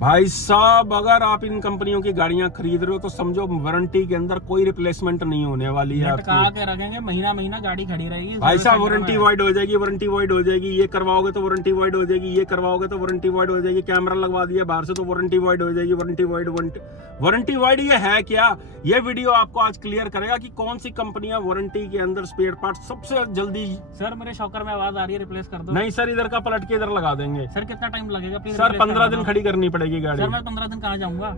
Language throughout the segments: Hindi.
भाई साहब, अगर आप इन कंपनियों की गाड़ियां खरीद रहे हो तो समझो वारंटी के अंदर कोई रिप्लेसमेंट नहीं होने वाली है। लटका के रखेंगे, महीना महीना गाड़ी खड़ी रहेगी भाई साहब, वारंटी वाइड हो जाएगी, वारंटी वाइड हो जाएगी, ये करवाओगे तो वारंटी वाइड हो जाएगी, ये करवाओगे तो वारंटी वाइड हो जाएगी, कैमरा लगवा दिया बाहर से तो वारंटी वाइड हो जाएगी, वारंटी वाइड। ये है क्या? ये वीडियो आपको आज क्लियर करेगा कि कौन सी कंपनियां वारंटी के अंदर स्पेयर पार्ट सबसे जल्दी। सर मेरे शॉकर में आवाज आ रही है, रिप्लेस कर दो। नहीं सर, इधर का पलट के इधर लगा देंगे। सर कितना टाइम लगेगा प्लीज? सर 15 दिन खड़ी करनी पड़ेगी गाड़ी। सर मैं 15 दिन कहाँ जाऊंगा?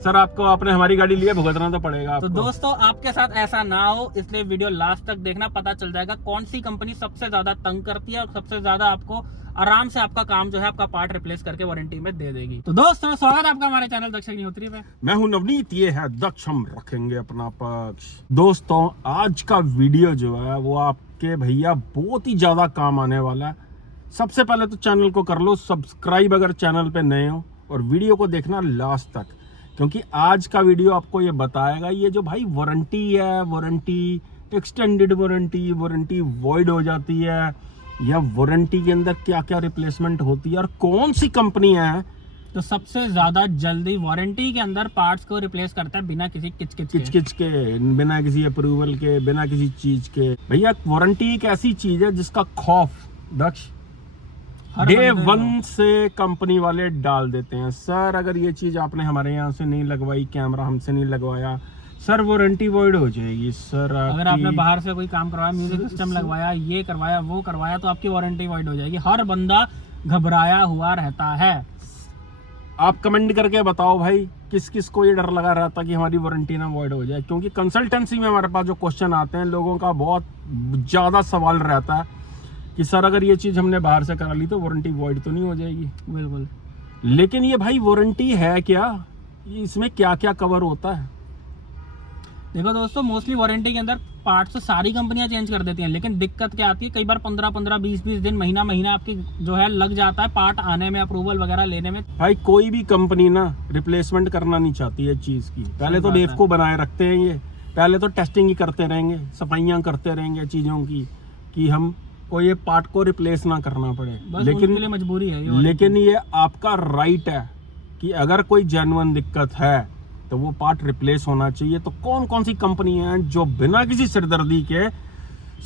सर आपको आपने हमारी गाड़ी लिया, भुगतना तो पड़ेगा आपको। तो दोस्तों आपके साथ ऐसा ना हो इसलिए वीडियो लास्ट तक देखना, पता चल जाएगा कौन सी कंपनी सबसे ज्यादा तंग करती है और सबसे ज्यादा आपको आराम से आपका काम जो है आपका पार्ट रिप्लेस करके वारंटी में दे देगी। तो दोस्तों स्वागत है आपका हमारे चैनल दक्ष अग्निहोत्री पे। मैं हूं नवनीत, ये है दक्ष, हम रखेंगे अपना पक्ष। दोस्तों आज का वीडियो जो है वो आपके भैया बहुत ही ज्यादा काम आने वाला है। सबसे पहले तो चैनल को कर लो सब्सक्राइब अगर चैनल पे नए हो, और वीडियो को देखना लास्ट तक, क्योंकि आज का वीडियो आपको ये बताएगा ये जो भाई वारंटी है, warranty extended warranty, warranty void हो जाती है, या वारंटी के अंदर क्या क्या रिप्लेसमेंट होती है और कौन सी कंपनियां हैं तो सबसे ज्यादा जल्दी वारंटी के अंदर पार्ट्स को रिप्लेस करता है बिना किसी किचकिच के, बिना किसी अप्रूवल के, बिना किसी चीज के। भैया वारंटी एक ऐसी चीज है जिसका खौफ दक्ष डे 1 से कंपनी वाले डाल देते हैं। सर अगर ये चीज आपने हमारे यहाँ से नहीं लगवाई, कैमरा हमसे नहीं लगवाया, सर वारंटी वॉइड हो जाएगी। सर अगर आपने बाहर से कोई काम करवाया, म्यूजिक सिस्टम लगवाया, ये करवाया, वो करवाया, तो आपकी वारंटी वॉइड हो जाएगी। हर बंदा घबराया हुआ रहता है। आप कमेंट करके बताओ भाई किस किस को ये डर लगा रहता कि हमारी वारंटी ना वॉइड हो जाए, क्योंकि कंसल्टेंसी में हमारे पास जो क्वेश्चन आते हैं लोगों का बहुत ज्यादा सवाल रहता है कि सर अगर ये चीज हमने बाहर से करा ली तो वारंटी वॉइड तो नहीं हो जाएगी। बिल्कुल, लेकिन ये भाई वारंटी है क्या, इसमें क्या क्या कवर होता है? देखो दोस्तों, मोस्टली वारंटी के अंदर पार्ट्स तो सारी कंपनियां चेंज कर देती हैं, लेकिन दिक्कत क्या आती है, कई बार 15-15, 20-20 दिन, महीना आपकी जो है लग जाता है पार्ट आने में, अप्रूवल वगैरह लेने में। भाई कोई भी कंपनी ना रिप्लेसमेंट करना नहीं चाहती है चीज की। पहले तो बेवकूफ बनाए रखते हैं ये, पहले तो टेस्टिंग ही करते रहेंगे, सफाइयां करते रहेंगे चीजों की कि हम को ये पार्ट को रिप्लेस ना करना पड़े। लेकिन मजबूरी है लेकिन ये आपका राइट है कि अगर कोई जेन्युइन दिक्कत है तो वो पार्ट रिप्लेस होना चाहिए। तो कौन कौन सी कंपनी हैं जो बिना किसी सिरदर्दी के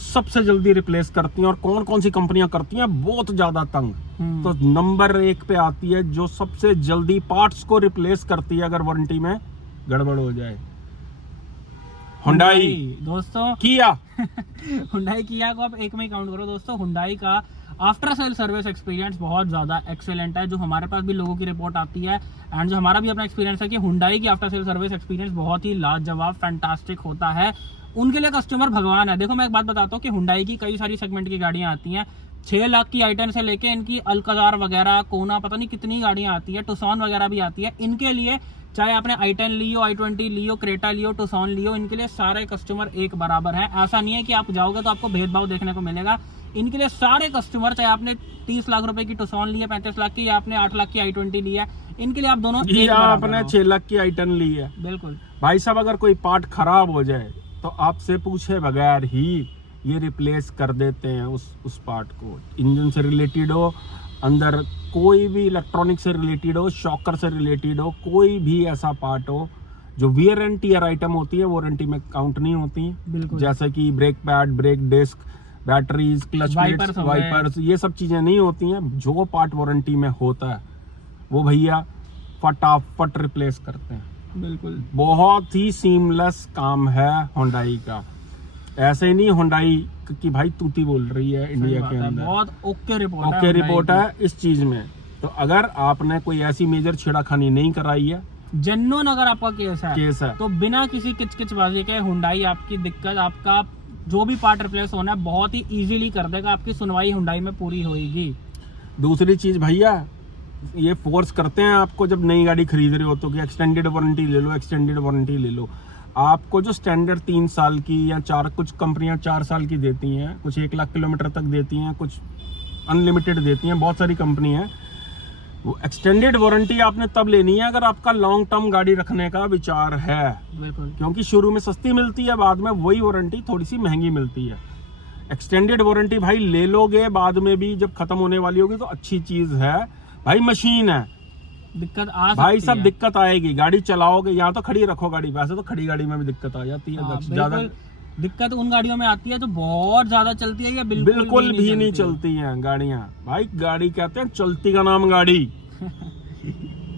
सबसे जल्दी रिप्लेस करती हैं और कौन कौन सी कंपनियां करती हैं बहुत ज्यादा तंग? तो नंबर 1 पे आती है जो सबसे जल्दी पार्ट्स को रिप्लेस करती है अगर वारंटी में गड़बड़ हो जाए, हुंडई दोस्तों, किया। हुंडई किया को आप एक में ही काउंट करो दोस्तों। हुंडई का आफ्टर सेल सर्विस एक्सपीरियंस बहुत ज़्यादा एक्सेलेंट है, जो हमारे पास भी लोगों की रिपोर्ट आती है एंड जो हमारा भी अपना एक्सपीरियंस है कि हुंडई की आफ्टर सेल सर्विस एक्सपीरियंस बहुत ही लाजवाब, फैंटास्टिक होता है। उनके लिए कस्टमर भगवान है। देखो मैं एक बात बताता हूँ कि हुंडई की कई सारी सेगमेंट की गाड़ियाँ आती हैं, 6 लाख की आइटन से लेके इनकी अल्काजार वगैरह, कोना, पता नहीं कितनी गाड़ियाँ आती है, टुसॉन वगैरह भी आती है। इनके लिए चाहे आपने i10 लियो, i20 लियो, क्रेटा लियो, टुसॉन लियो, इनके लिए सारे कस्टमर एक बराबर है। ऐसा नहीं है कि आप जाओगे तो आपको भेदभाव देखने को मिलेगा। इनके लिए सारे कस्टमर, चाहे आपने 30 लाख रुपए की टुसॉन ली है, 35 लाख की, या आपने 8 लाख की i20 ली है, इनके लिए आप दोनों आपने 6 लाख की i10 ली है, बिल्कुल भाई साहब अगर कोई पार्ट खराब हो जाए तो आपसे पूछे बगैर ही ये रिप्लेस कर देते हैं उस पार्ट को। इंजन से रिलेटेड हो, अंदर कोई भी इलेक्ट्रॉनिक से रिलेटेड हो, शॉकर से रिलेटेड हो, कोई भी ऐसा पार्ट हो जो वियर एंड टियर आइटम होती है वारंटी में काउंट नहीं होती। बिल्कुल, जैसे कि brake pad, brake disc, batteries, clutch plates, wipers, ये सब चीजें नहीं होती हैं। जो पार्ट वारंटी में होता है वो भैया फटाफट रिप्लेस करते हैं। बिल्कुल, बहुत ही सीमलेस काम है हुंडई का। ऐसे ही नहीं हुंडई की भाई तूती बोल रही है इंडिया के अंदर, बहुत ओके रिपोर्ट है इस चीज में। तो अगर आपने कोई ऐसी मेजर छेड़ाखानी नहीं कराई है, जेन्युइन अगर आपका केस है तो बिना किसी किचकिचबाजी के हुंडई आपकी दिक्कत, आपका जो भी पार्ट रिप्लेस होना है बहुत ही इजीली कर देगा। आपकी सुनवाई हुंडई में पूरी होगी। दूसरी चीज भैया, ये फोर्स करते हैं आपको जब नई गाड़ी खरीद रहे हो तो कि एक्सटेंडेड वारंटी ले लो, एक्सटेंडेड वारंटी ले लो। आपको जो स्टैंडर्ड 3 साल की या 4, कुछ कंपनियां 4 साल की देती हैं, कुछ 1 लाख किलोमीटर तक देती हैं, कुछ अनलिमिटेड देती हैं, बहुत सारी कंपनी हैं। वो एक्सटेंडेड वारंटी आपने तब लेनी है अगर आपका लॉन्ग टर्म गाड़ी रखने का विचार है। बिल्कुल, क्योंकि शुरू में सस्ती मिलती है, बाद में वही वारंटी थोड़ी सी महंगी मिलती है। एक्सटेंडेड वारंटी भाई ले लोगे, बाद में भी जब खत्म होने वाली होगी तो अच्छी चीज है भाई। मशीन है, दिक्कत आ सकती भाई साहब है। दिक्कत आएगी, गाड़ी चलाओगे यहाँ तो खड़ी रखो गाड़ी, वैसे तो खड़ी गाड़ी में भी दिक्कत आ जाती है। हाँ, ज्यादा बिल्कुल दिक्कत उन गाड़ियों में आती है जो बहुत ज्यादा चलती है या बिल्कुल भी नहीं चलती हैं गाड़ियां। भाई गाड़ी कहते हैं चलती का नाम गाड़ी।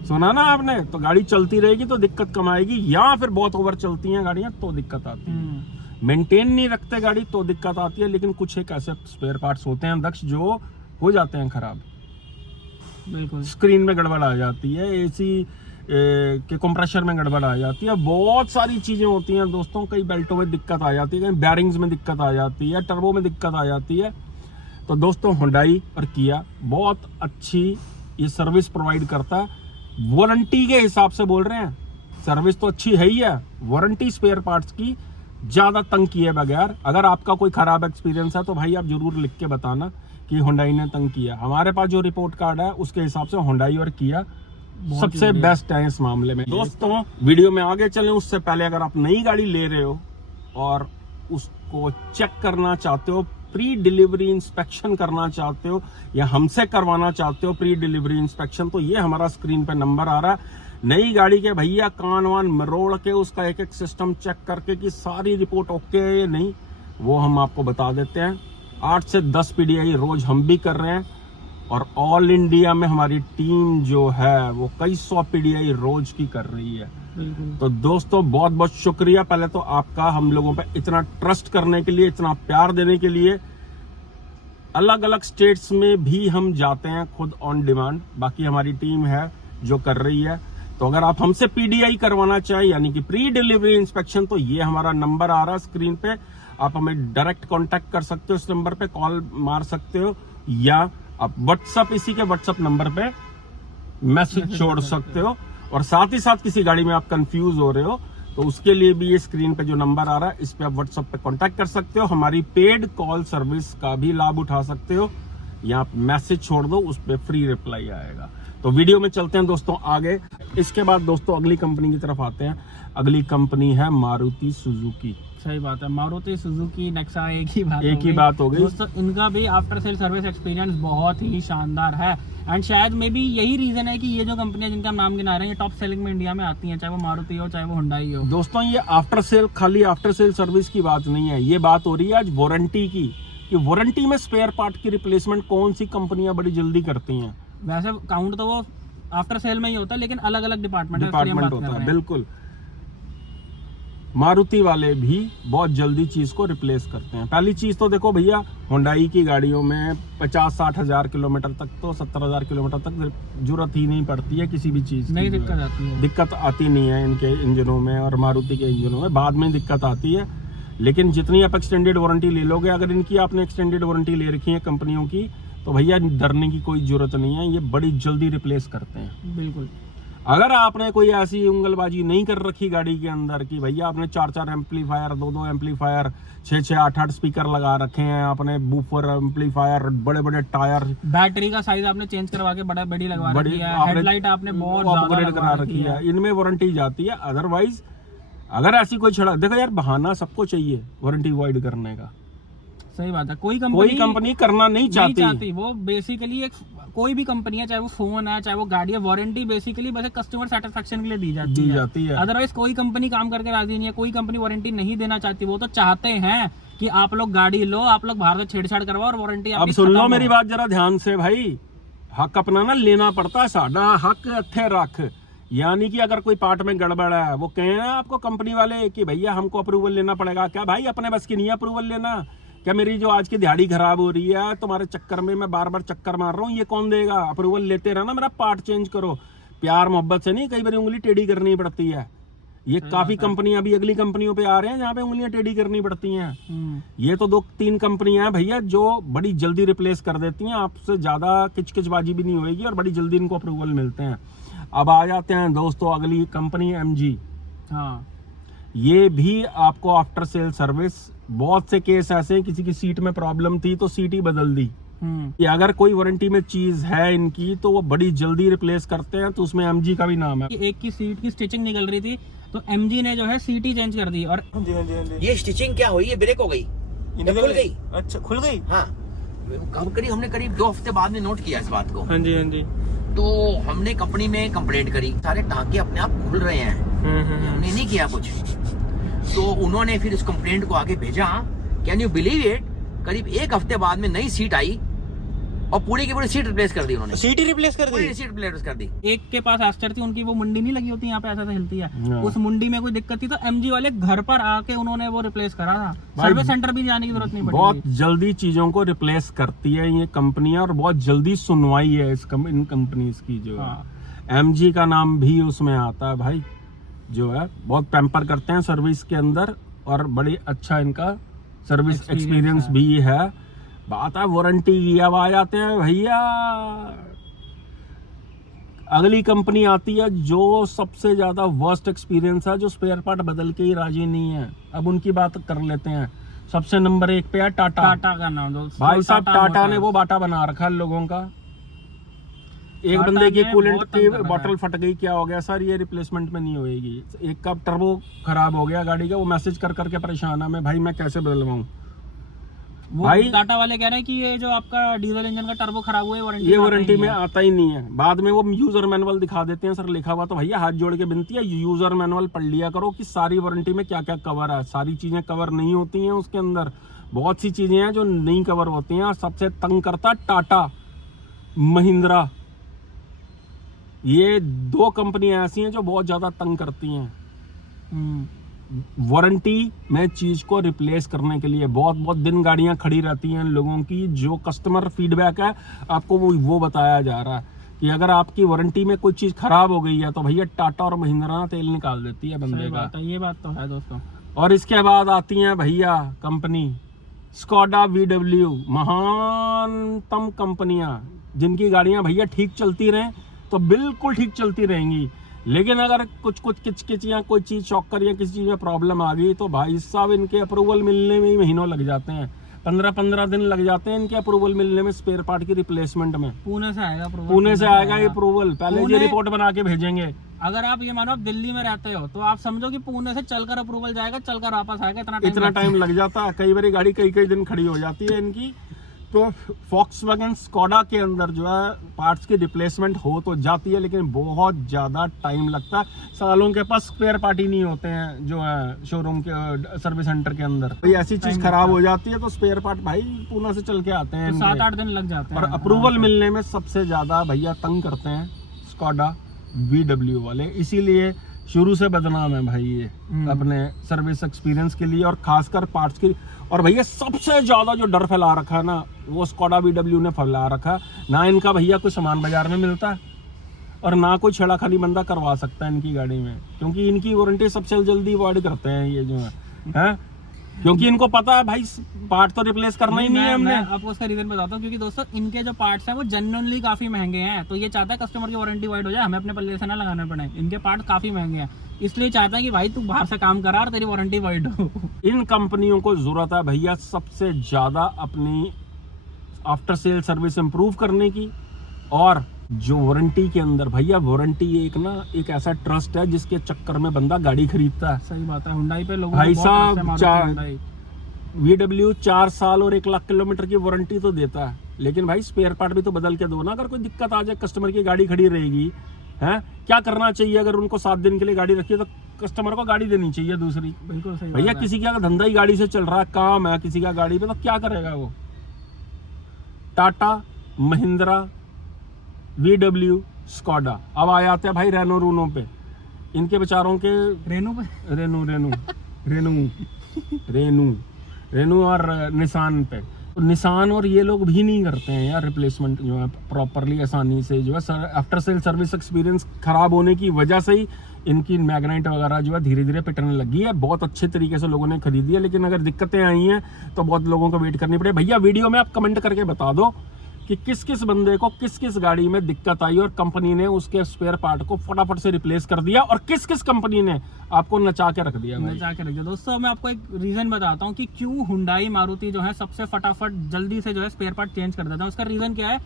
सुना ना आपने, तो गाड़ी चलती रहेगी तो दिक्कत कम आएगी, या फिर बहुत ओवर चलती हैं गाड़ियां तो दिक्कत आती है। मेंटेन नहीं रखते गाड़ी तो दिक्कत आती है। लेकिन कुछ एक ऐसे स्पेयर पार्ट्स होते हैं दक्ष जो हो जाते हैं खराब। बिल्कुल स्क्रीन में गड़बड़ आ जाती है, एसी के कंप्रेशर में गड़बड़ आ जाती है, बहुत सारी चीजें होती हैं दोस्तों। कई बेल्टों में दिक्कत आ जाती है, कहीं बेरिंग्स में दिक्कत आ जाती है, टर्बो में दिक्कत आ जाती है। तो दोस्तों हुंडई और किया बहुत अच्छी ये सर्विस प्रोवाइड करता है। वारंटी के हिसाब से बोल रहे हैं, सर्विस तो अच्छी है ही है, वारंटी स्पेयर पार्ट्स की ज्यादा तंग किए बगैर। अगर आपका कोई खराब एक्सपीरियंस है तो भाई आप जरूर लिख के बताना कि हुंडई ने तंग किया। हमारे पास जो रिपोर्ट कार्ड है उसके हिसाब से हुंडई और किया सबसे बेस्ट है इस मामले में। दोस्तों वीडियो में आगे चलें उससे पहले, अगर आप नई गाड़ी ले रहे हो और उसको चेक करना चाहते हो, प्री डिलीवरी इंस्पेक्शन करना चाहते हो या हमसे करवाना चाहते हो प्री डिलीवरी इंस्पेक्शन, तो ये हमारा स्क्रीन पे नंबर आ रहा है। नई गाड़ी के भैया कान वान मरोड़ के उसका एक एक सिस्टम चेक करके कि सारी रिपोर्ट ओके है या नहीं, वो हम आपको बता देते हैं। 8 से 10 PDI रोज हम भी कर रहे हैं और ऑल इंडिया में हमारी टीम जो है वो कई 100 PDI रोज की कर रही है। तो दोस्तों बहुत बहुत शुक्रिया पहले तो आपका हम लोगों पे इतना ट्रस्ट करने के लिए, इतना प्यार देने के लिए। अलग अलग स्टेट्स में भी हम जाते हैं खुद ऑन डिमांड, बाकी हमारी टीम है जो कर रही है। तो अगर आप हमसे PDI करवाना चाहें यानी कि प्री डिलीवरी इंस्पेक्शन, तो ये हमारा नंबर आ रहा है स्क्रीन पे, आप हमें डायरेक्ट कांटेक्ट कर सकते हो, इस नंबर पे कॉल मार सकते हो या आप व्हाट्सएप, इसी के व्हाट्सएप नंबर पे मैसेज छोड़ सकते हो। और साथ ही साथ किसी गाड़ी में आप कंफ्यूज हो रहे हो तो उसके लिए भी ये स्क्रीन पे जो नंबर आ रहा है इस पे आप व्हाट्सएप पे कांटेक्ट कर सकते हो। हमारी पेड कॉल सर्विस का भी लाभ उठा सकते हो या आप मैसेज छोड़ दो, उस पे फ्री रिप्लाई आएगा। तो वीडियो में चलते हैं दोस्तों आगे। इसके बाद दोस्तों अगली कंपनी की तरफ आते हैं। अगली कंपनी है मारुति सुजुकी। सही बात है, मारुति सुजुकी नेक्सा एक ही बात हो गई दोस्तों। इनका भी आफ्टर सेल सर्विस एक्सपीरियंस बहुत ही शानदार है एंड शायद मे बी यही रीजन है कि ये जो कंपनियां जिनका नाम गिना रहे हैं ये टॉप सेलिंग में इंडिया में आती हैं, चाहे वो मारुति हो चाहे वो हुंडई हो। दोस्तों ये आफ्टर सेल, खाली आफ्टर सेल सर्विस की बात नहीं है, ये बात हो रही है आज वारंटी की कि वारंटी में स्पेयर पार्ट की रिप्लेसमेंट कौन सी कंपनियां बड़ी जल्दी करती हैं। वैसे काउंट तो वो आफ्टर सेल में ही होता है लेकिन अलग अलग डिपार्टमेंट होता है। बिल्कुल, मारुति वाले भी बहुत जल्दी चीज को रिप्लेस करते हैं। पहली चीज तो देखो भैया, हुंडई की गाड़ियों में 50-60 हजार किलोमीटर तक तो 70 हजार किलोमीटर तक जरूरत ही नहीं पड़ती है किसी भी चीज नहीं दिक्कत आती है, दिक्कत आती नहीं है इनके इंजनों में और मारुति के इंजनों में बाद में दिक्कत आती है। लेकिन जितनी आप एक्सटेंडेड वारंटी ले लोगे, अगर इनकी आपने एक्सटेंडेड वारंटी ले रखी है कंपनियों की, तो भैया डरने की कोई जरूरत नहीं है, ये बड़ी जल्दी रिप्लेस करते हैं। बिल्कुल। अगर आपने कोई ऐसी उंगलबाजी नहीं कर रखी गाड़ी के अंदर कि भैया आपने 4-4 एम्पलीफायर, 2-2 एम्पलीफायर, 6-6, 8-8 स्पीकर लगा रखे हैं, आपने बूफर एम्पलीफायर, बड़े बड़े टायर, बैटरी का साइज आपने चेंज करवा के बड़ी लगवा रखी है, हेडलाइट आपने बहुत अपग्रेड करा रखी है, इनमें वारंटी जाती है। अदरवाइज अगर ऐसी कोई छड़ा, देखो यार बहाना सबको चाहिए वारंटी वॉइड करने का। सही बात है, कोई कंपनी करना नहीं चाहती। वो बेसिकली एक कोई भी कंपनी है, चाहे वो फोन है चाहे वो गाड़ी है, वारंटी बेसिकली बस कस्टमर सेटिस्फेक्शन के लिए दी जाती है। अदरवाइज कोई कंपनी काम करके राजी नहीं है, कोई कंपनी वारंटी नहीं देना चाहती। वो तो चाहते हैं कि आप लोग गाड़ी लो, आप लोग बाहर से छेड़छाड़ करवाओ और वारंटी। अब सुन लो मेरी बात जरा ध्यान से भाई, हक अपना ना लेना पड़ता है, साडा हक अथे रख। यानी कि अगर कोई पार्ट में गड़बड़ है, वो कहे ना आपको कंपनी वाले कि भैया हमको अप्रूवल लेना पड़ेगा, क्या भाई अपने बस की नहीं अप्रूवल लेना? क्या मेरी जो आज की दिहाड़ी खराब हो रही है तुम्हारे चक्कर में, मैं बार बार चक्कर मार रहा हूँ, ये कौन देगा? अप्रूवल लेते रहना, मेरा पार्ट चेंज करो। प्यार मोहब्बत से नहीं, कई बार उंगली टेढ़ी करनी पड़ती है। ये काफी कंपनियां भी अगली कंपनियों पे आ रहे हैं जहाँ पे उंगलियां टेढ़ी करनी पड़ती हैं। ये तो 2-3 कंपनियां हैं भैया जो बड़ी जल्दी रिप्लेस कर देती हैं, आपसे ज्यादा किचकिचबाजी भी नहीं होगी और बड़ी जल्दी इनको अप्रूवल मिलते हैं। अब आ जाते हैं दोस्तों अगली कंपनी MG। हाँ, ये भी आपको आफ्टर सेल सर्विस, बहुत से केस ऐसे हैं किसी की सीट में प्रॉब्लम थी तो सीट ही बदल दी। ये अगर कोई वारंटी में चीज है इनकी तो वो बड़ी जल्दी रिप्लेस करते हैं, तो उसमें MG का भी नाम है। एक की सीट की स्टिचिंग निकल रही थी तो MG ने जो है सीट ही चेंज कर दी। और ये स्टिचिंग क्या हुई? ये ब्रेक हो गई, खुल गई। अच्छा खुल गई। हाँ, करीब हमने करीब 2 हफ्ते बाद में नोट किया इस बात को। हाँ जी, हाँ जी। तो हमने कंपनी में कंप्लेंट करी, सारे टांके अपने आप खुल रहे हैं, हमने नहीं किया कुछ। तो उन्होंने फिर इस कंप्लेंट को आगे भेजा। कैन यू बिलीव इट, करीब 1 हफ्ते बाद में नई सीट आई और पूरी की पूरी सीट रिप्लेस कर दी उन्होंने। सीट ही रिप्लेस कर दी? पूरी सीट रिप्लेस कर दी। एक के पास एस्टर थी, उनकी वो मुंडी नहीं लगी होती यहाँ पे ऐसा से हिलती है, हाँ। उस मुंडी में कोई दिक्कत थी तो एमजी वाले घर पर आके उन्होंने वो रिप्लेस करा था। सर्विस सेंटर भी जाने की जरूरत नहीं पड़ी। बहुत जल्दी चीजों को रिप्लेस करती है ये कंपनियां और बहुत जल्दी सुनवाई है इन कंपनीज की जो है। एमजी का नाम भी उसमें आता है भाई, जो है बहुत पैम्पर करते हैं सर्विस के अंदर और बड़ी अच्छा इनका सर्विस एक्सपीरियंस भी है। बात है वारंटी की, अब आ जाते हैं भैया अगली कंपनी आती है जो सबसे ज्यादा वर्स्ट एक्सपीरियंस है, जो स्पेयर पार्ट बदल के ही राजी नहीं है। अब उनकी बात कर लेते हैं। सबसे नंबर 1 पे है टाटा। टाटा का नाम दो भाई साहब, टाटा ने वो बाटा बना रखा है लोगों का। एक बंदे की कूलेंट की बॉटल फट गई, क्या हो गया सर, ये रिप्लेसमेंट में नहीं होएगी। एक का टर्बो खराब हो गया गाड़ी का, वो मैसेज कर करके परेशान है मैं, भाई मैं कैसे बदलवाऊं। वो भाई टाटा वाले कह रहे हैं कि ये जो आपका डीजल इंजन का टर्बो खराब हुआ है ये वारंटी में आता ही नहीं है। बाद में वो यूजर मैनुअल दिखा देते हैं सर लिखा हुआ, तो भैया हाथ जोड़ के विनती है यूजर मैनुअल पढ़ लिया करो कि सारी वारंटी में क्या क्या कवर है। सारी चीजें कवर नहीं होती हैं उसके अंदर, बहुत सी चीजें हैं जो नहीं कवर होती हैं। सबसे तंग करता टाटा महिंद्रा, ये 2 कंपनियां ऐसी हैं जो बहुत ज्यादा तंग करती हैं वारंटी में चीज को रिप्लेस करने के लिए। बहुत बहुत दिन गाड़ियां खड़ी रहती हैं लोगों की। जो कस्टमर फीडबैक है आपको वो बताया जा रहा है कि अगर आपकी वारंटी में कोई चीज खराब हो गई है तो भैया टाटा और महिंद्रा तेल निकाल देती है बंदे का। ये बात तो है दोस्तों। और इसके बाद आती हैं भैया कंपनी स्कोडा VW, महानतम कंपनियां जिनकी गाड़ियां भैया ठीक चलती रहें तो बिल्कुल ठीक चलती रहेंगी, लेकिन अगर कुछ किचकिच या कोई चीज शॉकर या किसी चीज में प्रॉब्लम आ गई तो भाई साहब इनके अप्रूवल मिलने में ही महीनों लग जाते हैं। 15-15 दिन लग जाते हैं इनके अप्रूवल मिलने में स्पेयर पार्ट की रिप्लेसमेंट में। पुणे से आएगा अप्रूवल, पुणे से आएगा ये अप्रूवल, पहले ये रिपोर्ट बना के भेजेंगे। अगर आप ये मानो आप दिल्ली में रहते हो तो आप समझो कि पुणे से चलकर अप्रूवल जाएगा, चलकर वापस आएगा, इतना टाइम लग जाता है। कई बार गाड़ी कई दिन खड़ी हो जाती है इनकी। तो फॉक्सवैगन स्कोडा के अंदर जो है पार्ट्स की रिप्लेसमेंट हो तो जाती है, लेकिन बहुत ज़्यादा टाइम लगता है। सालों के पास स्पेयर पार्ट ही नहीं होते हैं जो है शोरूम के सर्विस सेंटर के अंदर। कोई ऐसी चीज़ खराब हो जाती है तो स्पेयर पार्ट भाई पुणे से चल के आते हैं, 7-8 दिन लग जाते हैं। और अप्रूवल मिलने में सबसे ज़्यादा भैया तंग करते हैं स्कोडा VW वाले, इसीलिए शुरू से बदनाम है भाई ये अपने सर्विस एक्सपीरियंस के लिए और खासकर पार्ट्स की। और भैया सबसे ज्यादा जो डर फैला रखा है ना वो स्कोडा VW ने फैला रखा है। ना इनका भैया कोई सामान बाजार में मिलता है और ना कोई छेड़ाखानी बंदा करवा सकता है इनकी गाड़ी में, क्योंकि इनकी वारंटी सबसे जल्दी अवॉइड करते हैं ये जो है, क्योंकि इनको पता है भाई पार्ट तो रिप्लेस करना ही नहीं है हमने। आपको उसका रीजन बताता हूँ, क्योंकि दोस्तों इनके जो पार्ट्स हैं वो जेन्युइनली काफी महंगे हैं, तो ये चाहता है कस्टमर की वारंटी वाइड हो जाए, हमें अपने पल्ले से ना लगाने पड़े। इनके पार्ट काफी महंगे हैं, इसलिए चाहता है कि भाई तू बाहर से काम करा और तेरी वारंटी वाइड हो। इन कंपनियों को जरूरत है भैया सबसे ज्यादा अपनी आफ्टर सेल सर्विस इंप्रूव करने की। और जो वारंटी के अंदर भैया वारंटी एक ऐसा ट्रस्ट है जिसके चक्कर में बंदा गाड़ी खरीदता है। सही बात है, हुंडई पे लोगों भाई साहब VW 4 साल और 1 लाख किलोमीटर की वारंटी तो देता है, लेकिन भाई स्पेयर पार्ट भी तो बदल के दो ना। अगर कोई दिक्कत आ जाए कस्टमर की गाड़ी खड़ी रहेगी है, क्या करना चाहिए? अगर उनको 7 दिन के लिए गाड़ी रखी है तो कस्टमर को गाड़ी देनी चाहिए दूसरी। बिल्कुल सही भैया किसी का धंधा ही गाड़ी से चल रहा है, काम है किसी का गाड़ी पे, तो क्या करेगा वो? Tata Mahindra VW Skoda. अब आ जाते हैं भाई रेनो पे। इनके बेचारों के रेनू और निसान पे। तो निसान और ये लोग भी नहीं करते हैं यार रिप्लेसमेंट जो है प्रॉपरली आसानी से, जो है आफ्टर सेल सर्विस एक्सपीरियंस खराब होने की वजह से ही इनकी मैग्नेट वगैरह जो है धीरे धीरे पिटने लगी है। बहुत अच्छे तरीके से लोगों ने खरीदी है, लेकिन अगर दिक्कतें आई हैं तो बहुत लोगों को वेट करनी पड़े। भैया वीडियो में आप कमेंट करके बता दो कि किस किस बंदे को किस किस गाड़ी में दिक्कत आई और कंपनी ने उसके स्पेयर पार्ट को फटाफट से रिप्लेस कर दिया, और किस किस कंपनी ने आपको नचा के रख दिया। दोस्तों मैं आपको एक रीजन बताता हूँ कि क्यों हुंडई मारुति जो है सबसे फटाफट जल्दी से जो है स्पेयर पार्ट चेंज कर देता है। उसका रीजन क्या है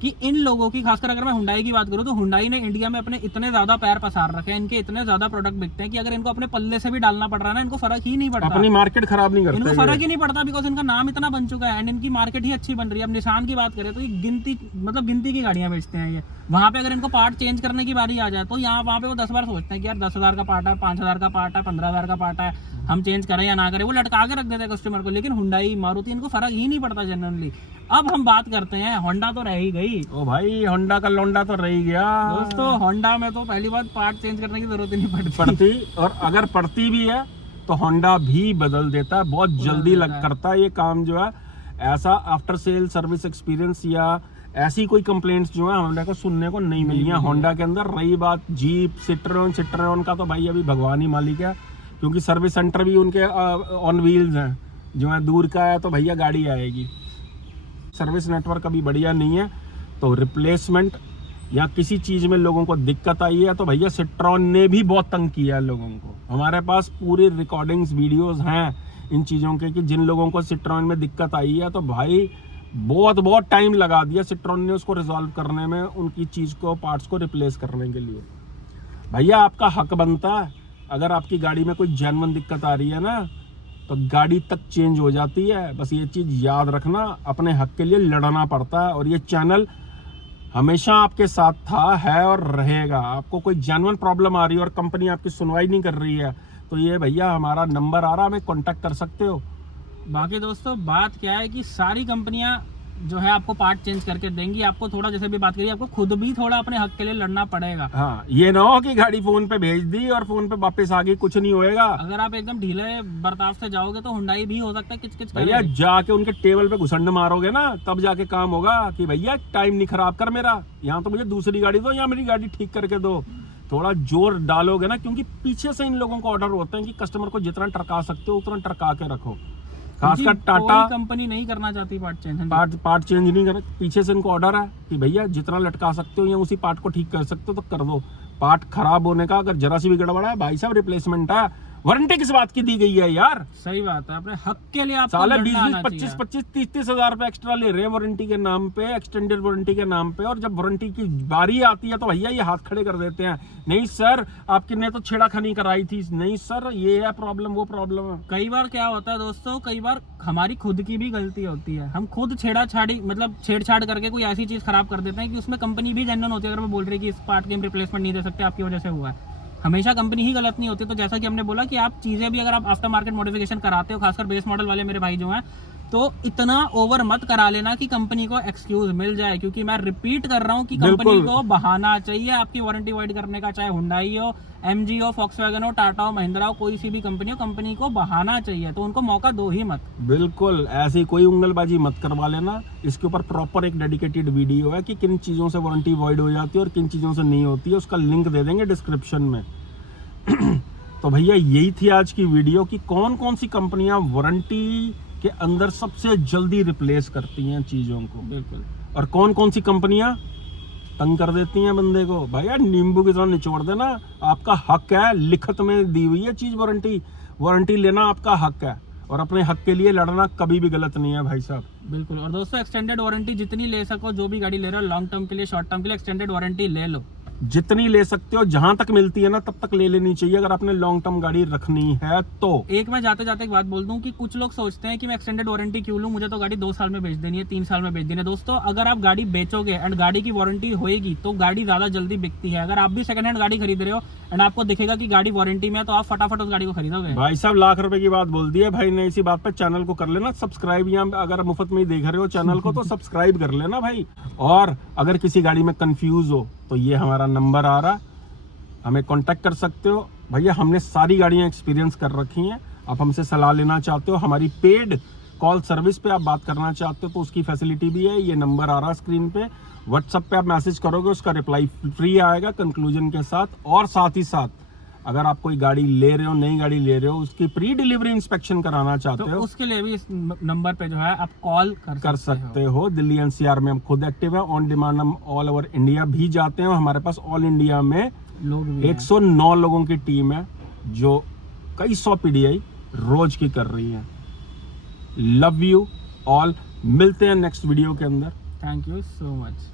कि इन लोगों की, खासकर अगर मैं हुंडई की बात करूं तो हुंडई ने इंडिया में अपने इतने ज्यादा पैर पसार रखे हैं, इनके इतने ज्यादा प्रोडक्ट बिकते हैं कि अगर इनको अपने पल्ले से भी डालना पड़ रहा है ना, इनको फर्क ही नहीं पड़ता, अपनी मार्केट खराब नहीं करते इनको ये। फर्क ही नहीं पड़ता, बिकॉज इनका नाम इतना बन चुका है एंड इनकी मार्केट ही अच्छी बन रही है। अब निशान की बात करें तो ये गिनती की गाड़ियां बेचते हैं ये। वहां पे अगर इनको पार्ट चेंज करने की बारी आ जाए तो यहाँ वहाँ पे वो 10 बार सोचते हैं कि यार 10,000 का पार्ट है, 5,000 का पार्ट है, 15,000 का पार्ट है, हम चेंज करें या ना करें, वो लटका के रख देते हैं कस्टमर को। लेकिन हुंडई, मारुति, इनको फर्क ही नहीं पड़ता जनरली। अब हम बात करते हैं, होंडा तो रह ही गई। ओ भाई, होंडा का लौंडा तो रह ही गया दोस्तों होंडा में तो पहली बात पार्ट चेंज करने की जरूरत ही नहीं पड़ती, और अगर पड़ती भी है तो होंडा भी बदल देता है, बहुत जल्दी करता है ये काम जो है। ऐसा आफ्टर सेल सर्विस एक्सपीरियंस या ऐसी कोई कंप्लेंट्स जो है होंडा को सुनने को नहीं मिली है होंडा के अंदर। रही बात जीप, सिट्रोन का तो भाई अभी भगवान ही मालिक है, क्योंकि सर्विस सेंटर भी उनके ऑन व्हील्स हैं। जो है दूर का है तो भैया गाड़ी आएगी। सर्विस नेटवर्क अभी बढ़िया नहीं है, तो रिप्लेसमेंट या किसी चीज़ में लोगों को दिक्कत आई है तो भैया सिट्रॉन ने भी बहुत तंग किया है लोगों को। हमारे पास पूरी रिकॉर्डिंग्स, वीडियोस हैं इन चीज़ों के कि जिन लोगों को सिट्रॉन में दिक्कत आई है तो भाई बहुत टाइम लगा दिया सिट्रॉन ने उसको रिजॉल्व करने में, उनकी चीज़ को, पार्ट्स को रिप्लेस करने के लिए। भैया आपका हक बनता है, अगर आपकी गाड़ी में कोई जेन्युइन दिक्कत आ रही है ना तो गाड़ी तक चेंज हो जाती है। बस ये चीज़ याद रखना, अपने हक के लिए लड़ना पड़ता है। और ये चैनल हमेशा आपके साथ था, है और रहेगा। आपको कोई जेन्युइन प्रॉब्लम आ रही है और कंपनी आपकी सुनवाई नहीं कर रही है तो ये भैया हमारा नंबर आ रहा है, हमें कॉन्टैक्ट कर सकते हो। बाकी दोस्तों बात क्या है कि सारी कंपनियां जो है आपको पार्ट चेंज करके देंगी। आपको थोड़ा, जैसे भी बात करिए, आपको खुद भी थोड़ा अपने हक के लिए लड़ना पड़ेगा। हाँ, ये ना हो कि गाड़ी फोन पे भेज दी और फोन पे वापस आ गई, कुछ नहीं होएगा। अगर आप एकदम ढीले बर्ताव से जाओगे तो हुंडई भी हो सकता है किच भैया जाके उनके टेबल पे घुसंड मारोगे ना, तब जाके काम होगा कि भैया टाइम नहीं खराब कर मेरा, यहाँ तो मुझे दूसरी गाड़ी दो या मेरी गाड़ी ठीक करके दो। थोड़ा जोर डालोगे ना, क्योंकि पीछे से इन लोगों को ऑर्डर होते हैं कि कस्टमर को जितना टरका सकते हो उतना टरका के रखो। खासकर टाटा कंपनी नहीं करना चाहती पार्ट चेंज नहीं कर, पीछे से इनको ऑर्डर है कि भैया जितना लटका सकते हो या उसी पार्ट को ठीक कर सकते हो तो कर दो। पार्ट खराब होने का अगर जरा सी भी गड़बड़ा है भाई साहब, रिप्लेसमेंट है। वारंटी किस बात की दी गई है यार? सही बात है, अपने हक के लिए आपको साले लड़ना आना 20-25, चाहिए। 25-30 हजार रुपए एक्स्ट्रा ले रहे हैं वारंटी के नाम पे, एक्सटेंडेड वारंटी के नाम पे, और जब वारंटी की बारी आती है तो भैया ये हाथ खड़े कर देते हैं, नहीं सर आपकी ने तो छेड़ाखानी कराई थी, नहीं सर ये है प्रॉब्लम, वो प्रॉब्लम है। कई बार क्या होता है दोस्तों, कई बार हमारी खुद की भी गलती होती है, हम खुद छेड़छाड़ करके कोई ऐसी चीज खराब कर देते हैं कि उसमें कंपनी भी जेन्युइन होती है। अगर वो बोल रही है कि इस पार्ट की हम रिप्लेसमेंट नहीं दे सकते, आपकी वजह से हुआ है, हमेशा कंपनी ही गलत नहीं होती। तो जैसा कि हमने बोला कि आप चीजें भी अगर आप आफ्टर मार्केट मॉडिफिकेशन कराते हो, खासकर बेस मॉडल वाले मेरे भाई जो हैं, तो इतना ओवर मत करा लेना कि कंपनी को एक्सक्यूज मिल जाए। क्योंकि मैं रिपीट कर रहा हूं कि कंपनी को बहाना चाहिए आपकी वारंटी वाइड करने का, चाहे हुंडई हो, एमजी हो, फॉक्सवैगन हो, टाटा हो, महिंद्रा हो, कोई सी भी कंपनी हो, कंपनी को बहाना चाहिए, तो उनको मौका दो ही मत। बिल्कुल ऐसी कोई उंगलबाजी मत करवा लेना। इसके ऊपर प्रॉपर एक डेडिकेटेड वीडियो है कि किन चीज़ों से वारंटी वॉइड हो जाती है और किन चीज़ों से नहीं होती है, उसका लिंक दे देंगे डिस्क्रिप्शन में। तो भैया यही थी आज की वीडियो कि कौन कौन सी कंपनियां वारंटी के अंदर सबसे जल्दी रिप्लेस करती हैं चीज़ों को, बिल्कुल, और कौन कौन सी कंपनियां तंग कर देती हैं बंदे को। भैया नींबू की तरह निचोड़ देना, आपका हक है, लिखत में दी हुई है चीज़, वारंटी लेना आपका हक है, और अपने हक के लिए लड़ना कभी भी गलत नहीं है भाई साहब। बिल्कुल। और दोस्तों एक्सटेंडेड वारंटी जितनी ले सको, जो भी गाड़ी ले रहे हो, लॉन्ग टर्म के लिए, शॉर्ट टर्म के लिए, एक्सटेंडेड वारंटी ले लो, जितनी ले सकते हो, जहां तक मिलती है ना तब तक ले लेनी चाहिए अगर आपने लॉन्ग टर्म गाड़ी रखनी है तो। एक मैं जाते जाते एक बात बोल दूं कि कुछ लोग सोचते हैं कि मैं एक्सटेंडेड वारंटी क्यों लूं, मुझे तो गाड़ी 2 साल में बेच देनी है, 3 साल में बेच देनी है। दोस्तों अगर आप गाड़ी बेचोगे एंड गाड़ी की वारंटी होएगी तो गाड़ी ज्यादा जल्दी बिकती है। अगर आप भी सेकंड हैंड गाड़ी खरीद रहे हो एंड आपको दिखेगा कि गाड़ी वारंटी में है, तो आप फटाफट उस गाड़ी को खरीदोगे। भाई साहब लाख रुपए की बात बोल दी है भाई ने, इसी बात पे चैनल को कर लेना सब्सक्राइब, या अगर मुफ्त में ही देख रहे हो चैनल को तो सब्सक्राइब कर लेना भाई। और अगर किसी गाड़ी में कंफ्यूज हो तो ये हमारा नंबर आ रहा, हमें कांटेक्ट कर सकते हो। भैया हमने सारी गाड़ियां एक्सपीरियंस कर रखी हैं, आप हमसे सलाह लेना चाहते हो, हमारी पेड कॉल सर्विस पे आप बात करना चाहते हो तो उसकी फैसिलिटी भी है। ये नंबर आ रहा है स्क्रीन पे, व्हाट्सएप पे आप मैसेज करोगे, उसका रिप्लाई फ्री आएगा कंक्लूजन के साथ। और साथ ही साथ अगर आप कोई गाड़ी ले रहे हो, नई गाड़ी ले रहे हो, उसकी प्री डिलीवरी इंस्पेक्शन कराना चाहते हो, उसके लिए भी इस नंबर पे जो है आप कॉल कर सकते हो। दिल्ली एनसीआर में हम खुद एक्टिव है, ऑन डिमांड हम ऑल ओवर इंडिया भी जाते हैं। हमारे पास ऑल इंडिया में लोग भी 109 लोगों की टीम है जो कई 100 पीडीआई रोज की कर रही है। लव यू ऑल, मिलते हैं नेक्स्ट वीडियो के अंदर। Thank you so much.